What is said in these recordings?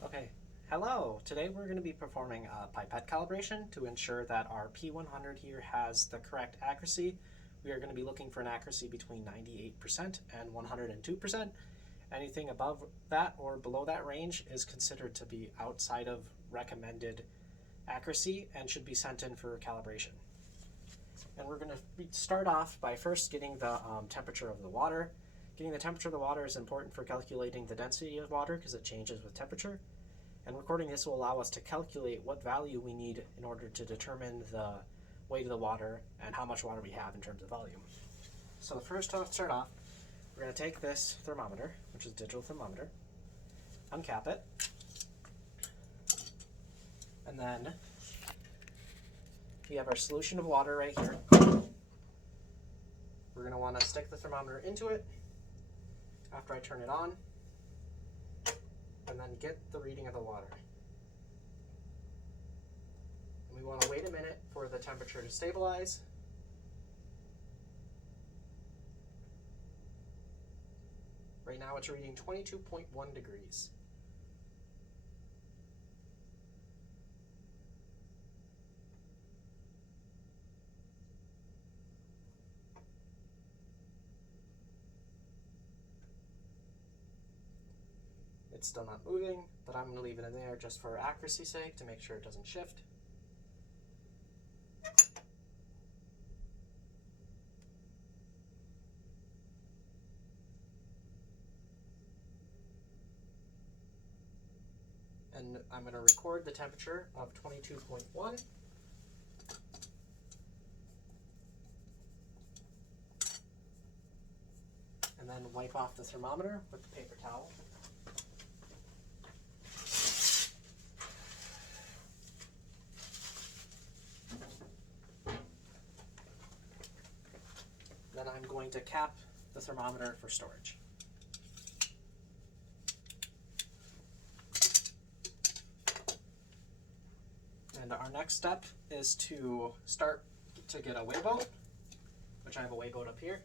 Okay, hello. Today we're going to be performing a pipette calibration to ensure that our P100 here has the correct accuracy. We are going to be looking for an accuracy between 98% and 102%. Anything above that or below that range is considered to be outside of recommended accuracy and should be sent in for calibration. And we're going to start off by first getting the temperature of the water. Getting the temperature of the water is important for calculating the density of water because it changes with temperature. And recording this will allow us to calculate what value we need in order to determine the weight of the water and how much water we have in terms of volume. So first to start off, we're going to take this thermometer, which is a digital thermometer, uncap it, and then we have our solution of water right here. We're going to want to stick the thermometer into it after I turn it on, and then get the reading of the water. And we want to wait a minute for the temperature to stabilize. Right now it's reading 22.1 degrees. It's still not moving, but I'm going to leave it in there just for accuracy's sake to make sure it doesn't shift. And I'm going to record the temperature of 22.1. And then wipe off the thermometer with the paper towel. Then I'm going to cap the thermometer for storage. And our next step is to start to get a weigh boat, which I have a weigh boat up here.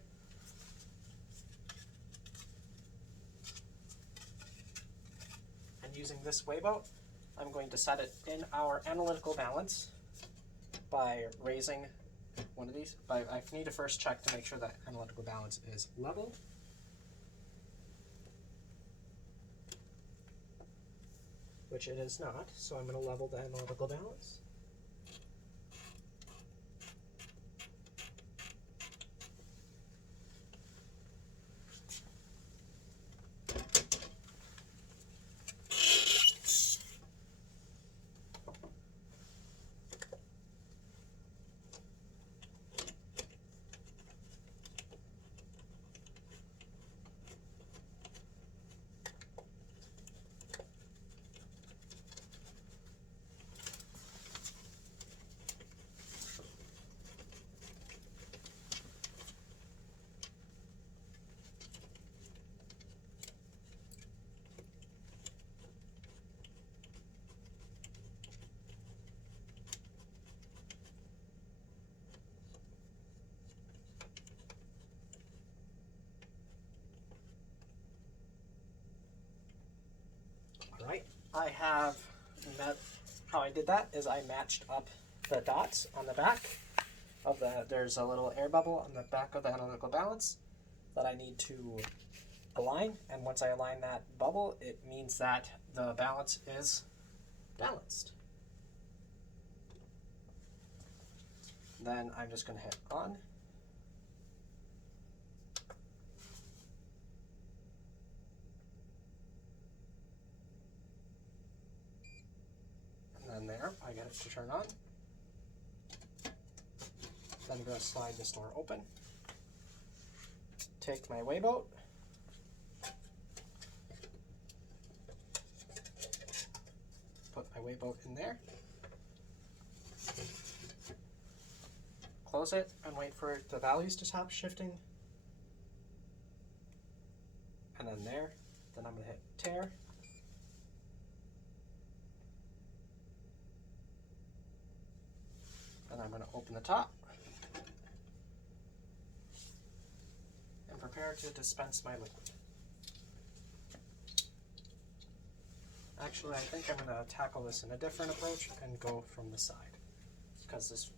And using this weigh boat, I'm going to set it in our analytical balance by raising one of these. I need to first check to make sure that analytical balance is level. Which it is not, so I'm going to level the analytical balance. Alright, I have met, how I did that is I matched up the dots on the back of there's a little air bubble on the back of the analytical balance that I need to align, and once I align that bubble, it means that the balance is balanced. Then I'm just going to hit on. And then there, I get it to turn on. Then I'm going to slide this door open. Take my weigh boat. Put my weigh boat in there. Close it and wait for the values to stop shifting. And then there. Then I'm going to hit tear. And I'm going to open the top and prepare to dispense my liquid. Actually, I think I'm going to tackle this in a different approach and go from the side because this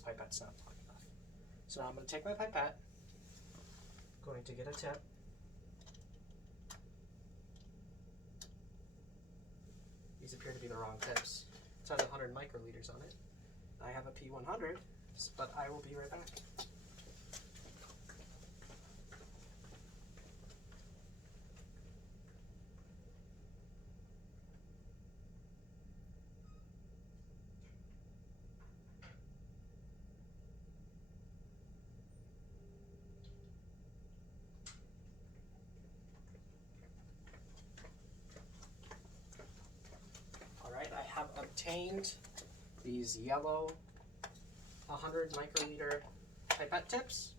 pipette's not long enough. So now I'm going to take my pipette, going to get a tip, these appear to be the wrong tips. It has 100 microliters on it. I have a P100, but I will be right back. Alright, I have obtained these yellow 100 microliter pipette tips.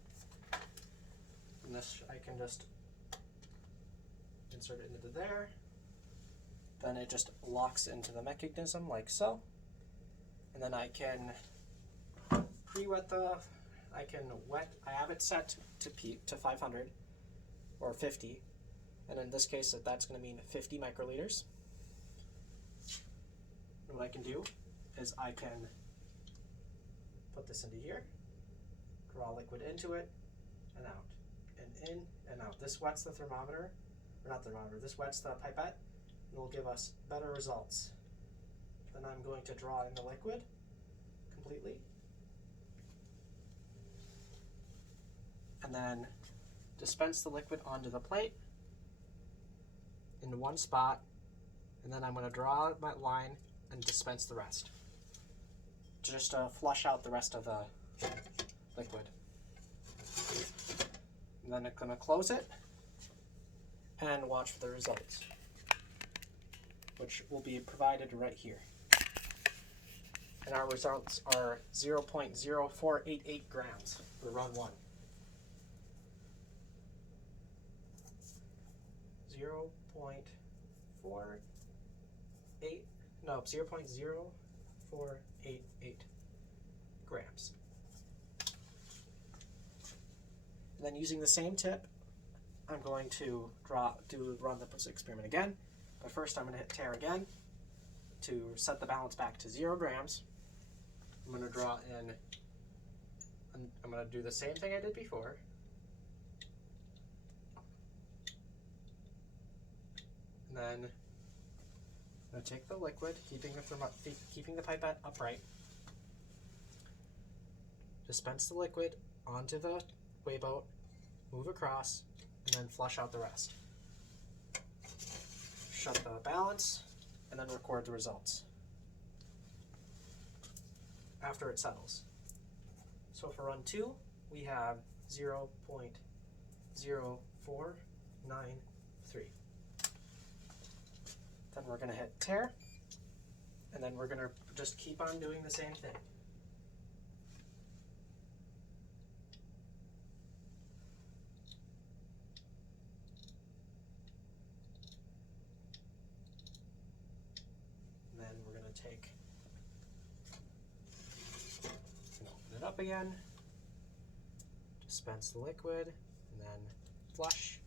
And this I can just insert it into there. Then it just locks into the mechanism like so. And then I can pre-wet I have it set to 500 or 50. And in this case, that's going to mean 50 microliters. And what I can do is I can put this into here, draw liquid into it, and out, and in, and out. This wets the thermometer, or not thermometer, this wets the pipette, and will give us better results. Then I'm going to draw in the liquid completely, and then dispense the liquid onto the plate in one spot, and then I'm going to draw my line and dispense the rest. Just to flush out the rest of the liquid. And then I'm going to close it and watch for the results, which will be provided right here. And our results are 0.0488 grams for run 1. 0.0488 grams. And then using the same tip, I'm going to run the experiment again. But first I'm going to hit tare again to set the balance back to 0 grams. I'm going to draw in, and I'm going to do the same thing I did before. And then I'm going to take the liquid, keeping the pipette upright, dispense the liquid onto the weigh boat, move across, and then flush out the rest. Shut the balance, and then record the results after it settles. So for run 2, we have 0.0493. Then we're going to hit tare, and then we're going to just keep on doing the same thing. And then we're going to open it up again, dispense the liquid, and then flush.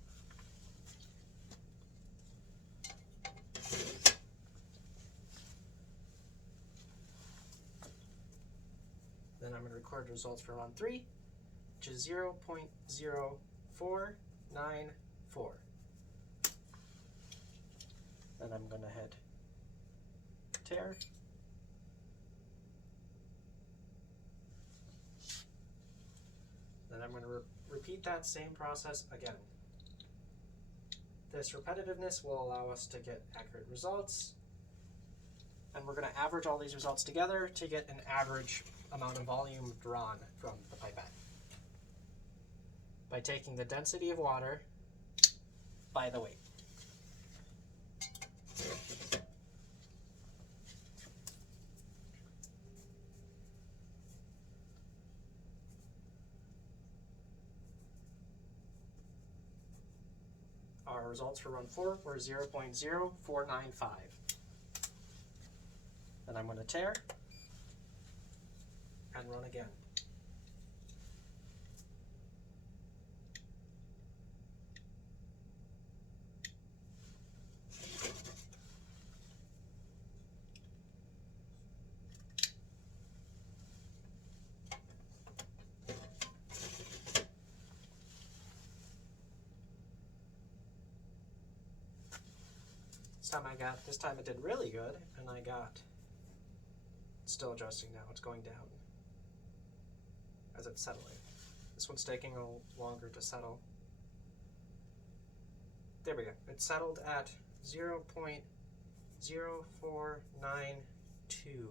Then I'm going to record the results for run 3, which is 0.0494. Then I'm going to hit tare. Then I'm going to repeat that same process again. This repetitiveness will allow us to get accurate results. And we're going to average all these results together to get an average amount of volume drawn from the pipette by taking the density of water by the weight. Our results for run 4 were 0.0495. Then I'm going to tare and run again. This time it did really good, and I got, it's still adjusting now, it's going down as it's settling. This one's taking a little longer to settle. There we go. It's settled at 0.0492.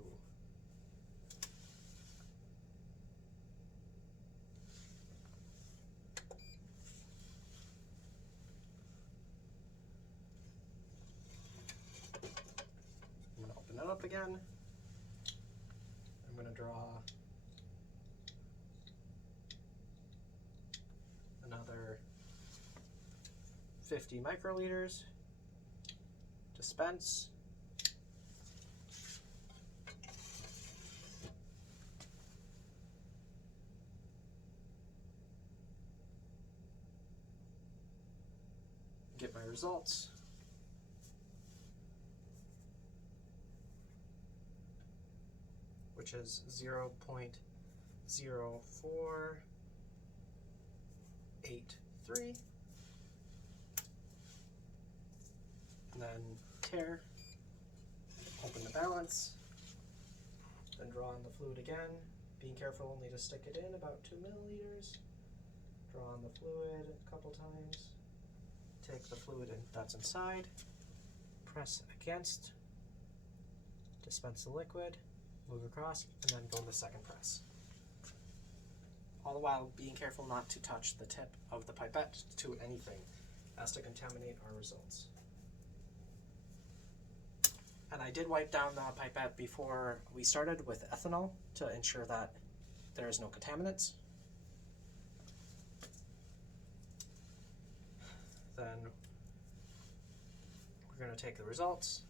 I'm going to open it up again. I'm going to draw another 50 microliters, dispense, get my results. Which is 0.0483. And then tare, open the balance, then draw on the fluid again, being careful only to stick it in about 2 milliliters. Draw on the fluid a couple times, take the fluid that's inside, press against, dispense the liquid, move across, and then go in the second press. All the while being careful not to touch the tip of the pipette to anything as to contaminate our results. And I did wipe down the pipette before we started with ethanol to ensure that there is no contaminants. Then we're going to take the results,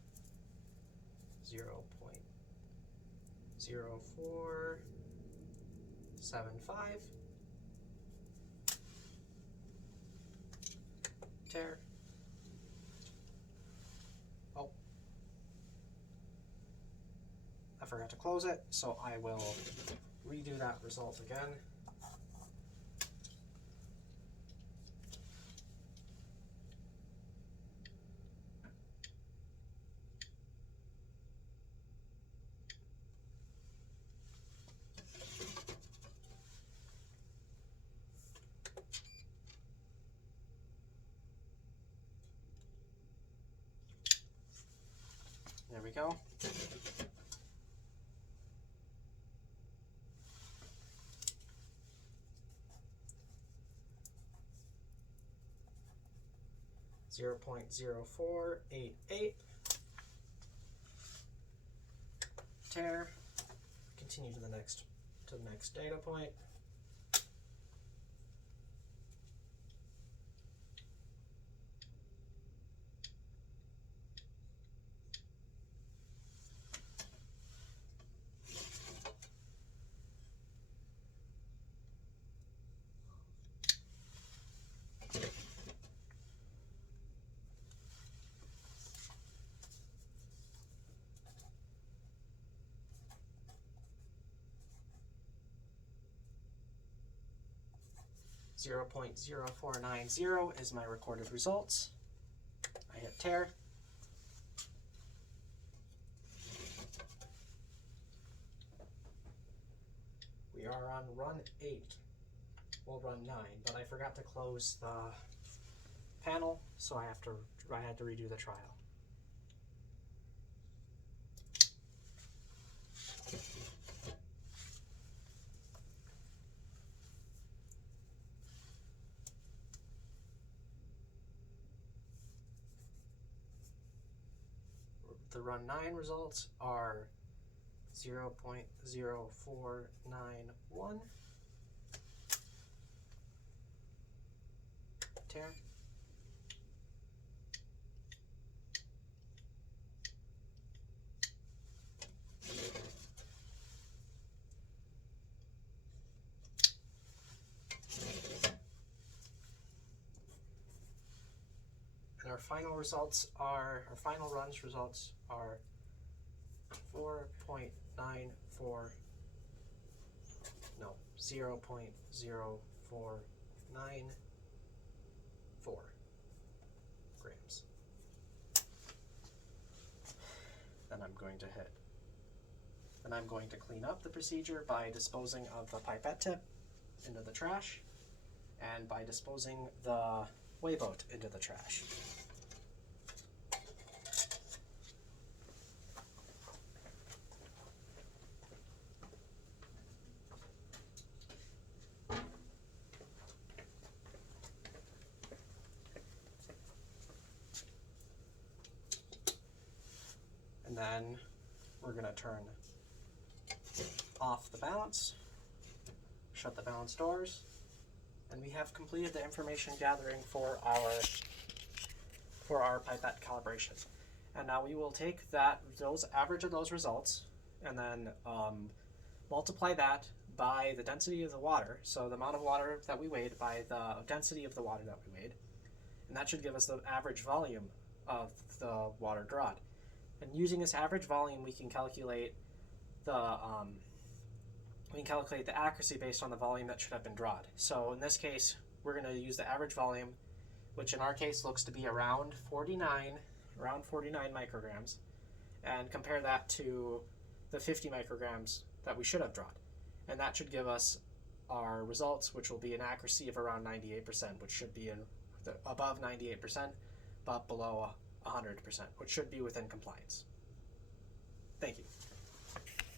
0.0475, tare. Oh, I forgot to close it, so I will redo that result again. There we go. .0488. Tare. Continue to the next data point. .0490 is my recorded results. I hit tare. We are on run 8. Well, run 9, but I forgot to close the panel, so I had to redo the trial. The run 9 results are 0.0491. Tare. And our final runs results are 0.0494 grams. going to hit. And I'm going to clean up the procedure by disposing of the pipette tip into the trash and by disposing the weigh boat into the trash. And then we're going to turn off the balance, shut the balance doors, and we have completed the information gathering for our pipette calibration. And now we will take those average of those results and then multiply that by the density of the water, so the amount of water that we weighed by the density of the water that we weighed, and that should give us the average volume of the water drawn. And using this average volume, we can calculate the accuracy based on the volume that should have been drawn. So in this case, we're going to use the average volume, which in our case looks to be around 49 micrograms, and compare that to the 50 micrograms that we should have drawn. And that should give us our results, which will be an accuracy of around 98%, which should be above 98%, but below 100%, which should be within compliance. Thank you.